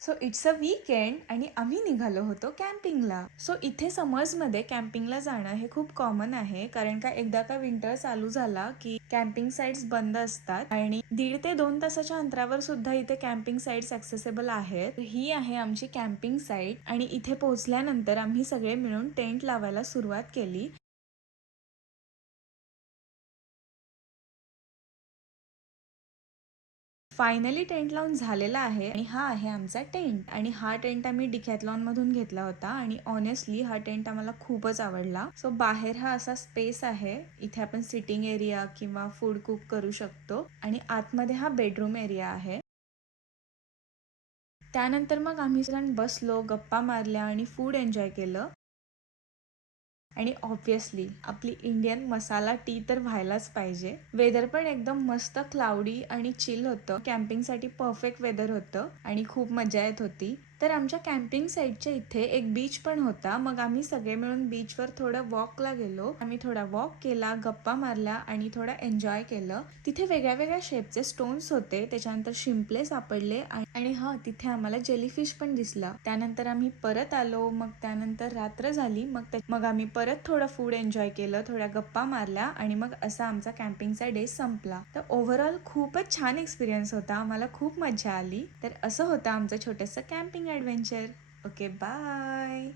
So it's a weekend आणि आम्ही निघालो होतो कॅम्पिंगला. सो इथे समर्समध्ये कॅम्पिंगला जाणं हे खूप कॉमन आहे, कारण का एकदा का विंटर चालू झाला की कॅम्पिंग साइट्स बंद असतात आणि 1.5 ते 2 तासाच्या अंतरावर सुद्धा इथे कॅम्पिंग साइट्स ऍक्सेसेबल आहेत. ही आहे आमची कॅम्पिंग साइट आणि इथे पोहोचल्यानंतर आम्ही सगळे मिळून टेंट लावायला सुरुवात केली. फायनली टेंट लावून झालेला आहे आणि हा आहे आमचा टेंट. आणि हा टेंट आम्ही डिकॅथलॉन मधून घेतला होता आणि ऑनेस्टली हा टेंट आम्हाला खूपच आवडला. सो बाहेर हा असा स्पेस आहे, इथे आपण सिटिंग एरिया किंवा फूड कुक करू शकतो आणि आतमध्ये हा बेडरूम एरिया आहे. त्यानंतर मग आम्ही सगळ्यांनी बसलो, गप्पा मारल्या आणि फूड एन्जॉय केलं. आणि ऑब्व्हियसली आपली इंडियन मसाला टी तर व्हायलाच पाहिजे. वेदर पण एकदम मस्त क्लाउडी आणि चिल होतं. कॅम्पिंगसाठी परफेक्ट वेदर होतं आणि खूप मजा येत होती. तर आमच्या कॅम्पिंग साईटच्या इथे एक बीच पण होता. मग आम्ही सगळे मिळून बीचवर थोडं वॉकला गेलो. आम्ही थोडा वॉक केला, गप्पा मारल्या आणि थोडा एन्जॉय केलं. तिथे वेगळ्या वेगळ्या शेपचे स्टोन्स होते, त्याच्यानंतर शिंपले सापडले आणि हा तिथे आम्हाला जेलीफिश पण दिसला. त्यानंतर आम्ही परत आलो. मग त्यानंतर रात्र झाली. मग आम्ही परत थोडं फूड एन्जॉय केलं, थोड्या गप्पा मारल्या आणि मग असा आमचा कॅम्पिंगचा डे संपला. तर ओव्हरऑल खूपच छान एक्सपिरियन्स होता, आम्हाला खूप मजा आली. तर असं होतं आमचं छोटंसं कॅम्पिंग ॲडव्हेंचर. Okay, bye.